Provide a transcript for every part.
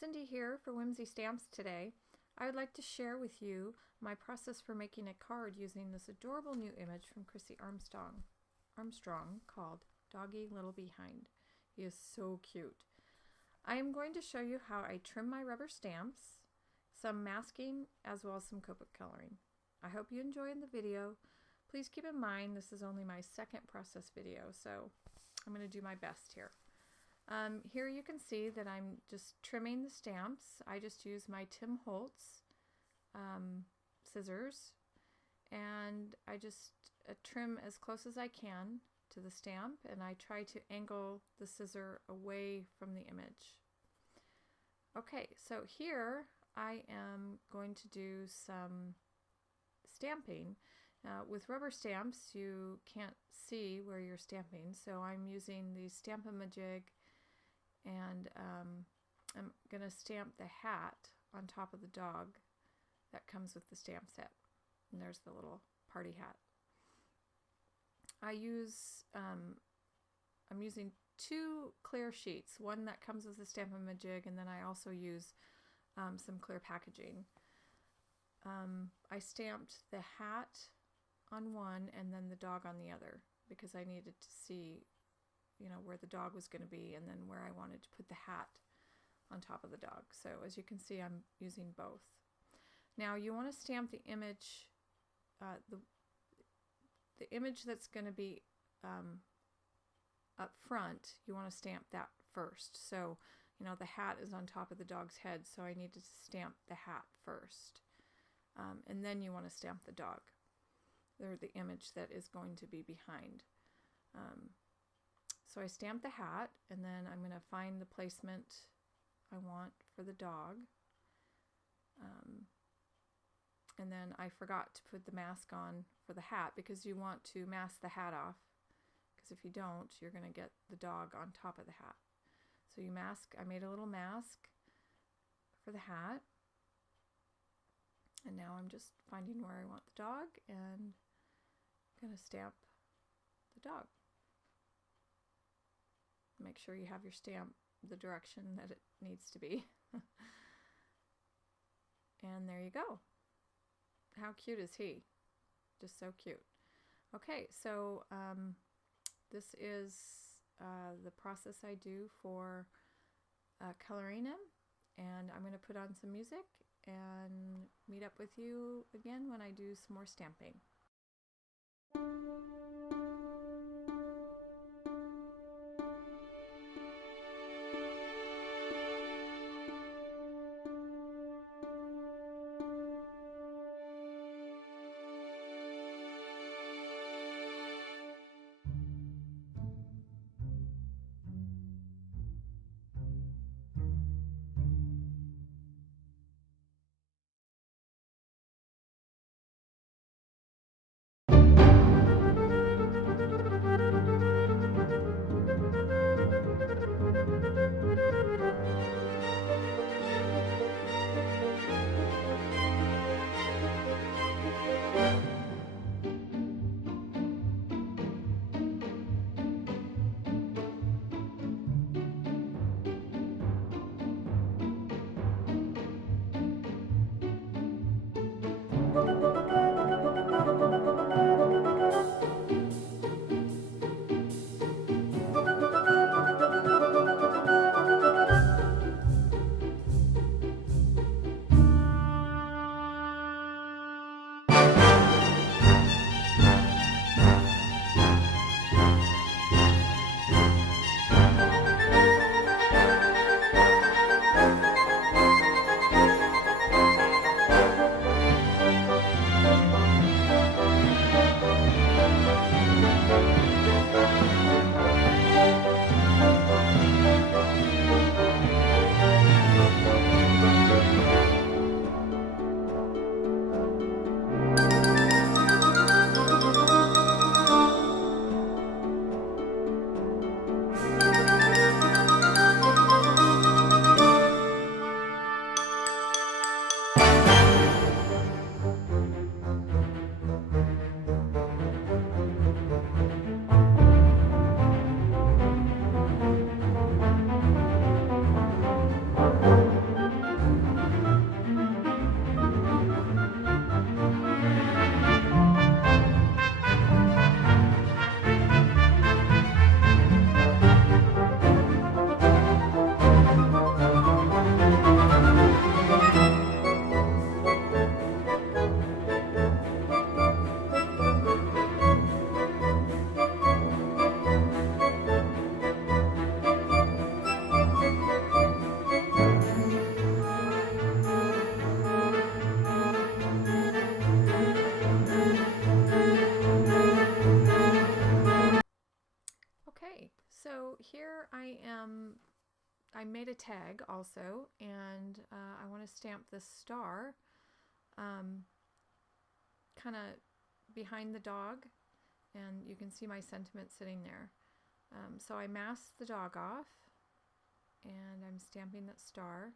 Cindy here for Whimsy Stamps today. I would like to share with you my process for making a card using this adorable new image from Chrissy Armstrong called Doggie Little Behind. He is so cute. I am going to show you how I trim my rubber stamps, some masking, as well as some Copic coloring. I hope you enjoy the video. Please keep in mind this is only my second process video, so I'm going to do my best here. Here you can see that I'm just trimming the stamps. I just use my Tim Holtz scissors, and I just trim as close as I can to the stamp, and I try to angle the scissor away from the image. Okay, so here I am going to do some stamping. With rubber stamps you can't see where you're stamping, so I'm using the Stamp-A-Majig, and I'm going to stamp the hat on top of the dog that comes with the stamp set. And there's the little party hat. I'm using two clear sheets, one that comes with the Stamp-A-Majig, and then I also use some clear packaging. I stamped the hat on one and then the dog on the other because I needed to see, where the dog was going to be and then where I wanted to put the hat on top of the dog. So as you can see, I'm using both. Now you want to stamp the image, the image that's going to be up front. You want to stamp that first. So the hat is on top of the dog's head, so I needed to stamp the hat first, and then you want to stamp the dog, or the image that is going to be behind. So I stamp the hat, and then I'm going to find the placement I want for the dog. And then I forgot to put the mask on for the hat because you want to mask the hat off, because if you don't, you're going to get the dog on top of the hat. So you mask. I made a little mask for the hat, and now I'm just finding where I want the dog and I'm going to stamp the dog. Make sure you have your stamp the direction that it needs to be. And there you go. How cute is he? Just so cute. Okay, so this is the process I do for coloring him, and I'm going to put on some music and meet up with you again when I do some more stamping. made a tag also, and I want to stamp this star kind of behind the dog, and you can see my sentiment sitting there. So I masked the dog off, and I'm stamping that star,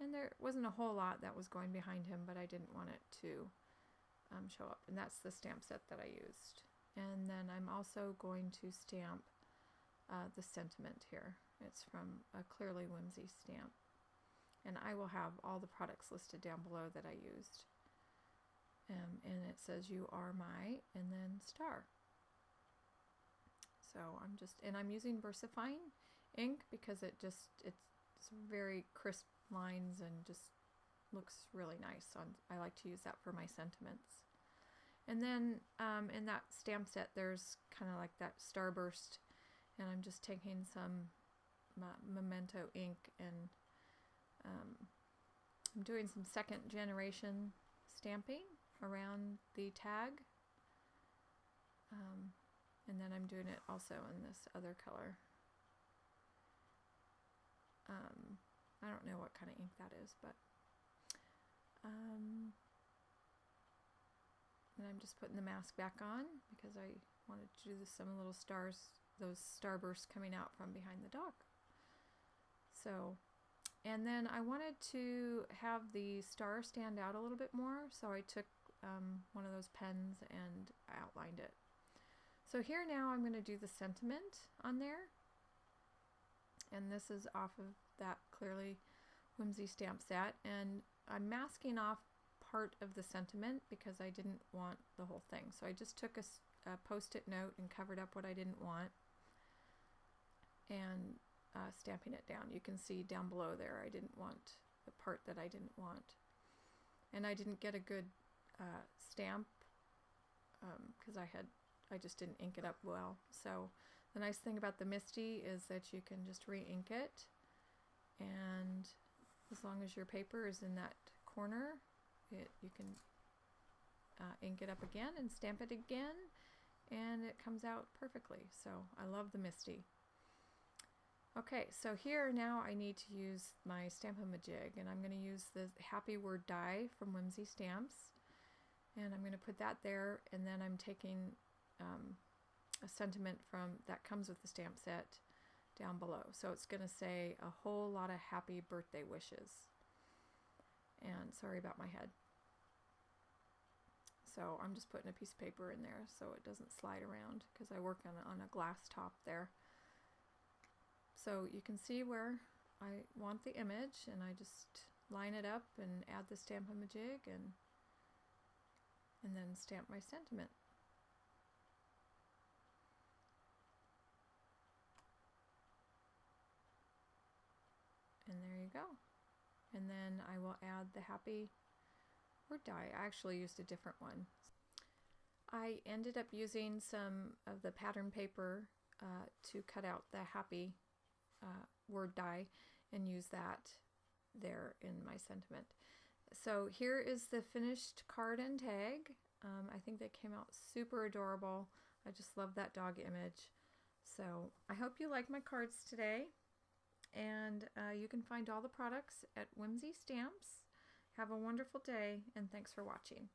and there wasn't a whole lot that was going behind him, but I didn't want it to show up, and that's the stamp set that I used. And then I'm also going to stamp the sentiment here. It's from a Clearly Whimsy stamp, and I will have all the products listed down below that I used. And it says "You are my," and then star. So I'm using VersaFine ink because it's very crisp lines and just looks really nice. I like to use that for my sentiments. And then in that stamp set, there's kind of like that starburst, and I'm just taking some Memento ink, and I'm doing some second generation stamping around the tag, and then I'm doing it also in this other color. I don't know what kind of ink that is, but and I'm just putting the mask back on because I wanted to do some little stars, those starbursts coming out from behind the dog. So, and then I wanted to have the star stand out a little bit more, so I took one of those pens and outlined it. So here now I'm going to do the sentiment on there, and this is off of that Clearly Whimsy stamp set, and I'm masking off part of the sentiment because I didn't want the whole thing. So I just took a post-it note and covered up what I didn't want, and stamping it down. You can see down below there I didn't want the part that I didn't want, and I didn't get a good stamp because I just didn't ink it up well. So the nice thing about the Misty is that you can just re-ink it, and as long as your paper is in that corner, you can ink it up again and stamp it again, and it comes out perfectly. So I love the Misty. Okay, so here now I need to use my Stamp-A-Majig, and I'm going to use the Happy Word die from Whimsy Stamps, and I'm going to put that there, and then I'm taking a sentiment that comes with the stamp set down below. So it's going to say a whole lot of happy birthday wishes. And sorry about my head. So I'm just putting a piece of paper in there so it doesn't slide around because I work on a glass top there. So you can see where I want the image, and I just line it up and add the Stamp-A-Majig and then stamp my sentiment. And there you go. And then I will add the Happy Word die. I actually used a different one. I ended up using some of the pattern paper to cut out the Happy Word die and use that there in my sentiment. So here is the finished card and tag. I think they came out super adorable. I just love that dog image. So I hope you like my cards today. And you can find all the products at Whimsy Stamps. Have a wonderful day, and thanks for watching.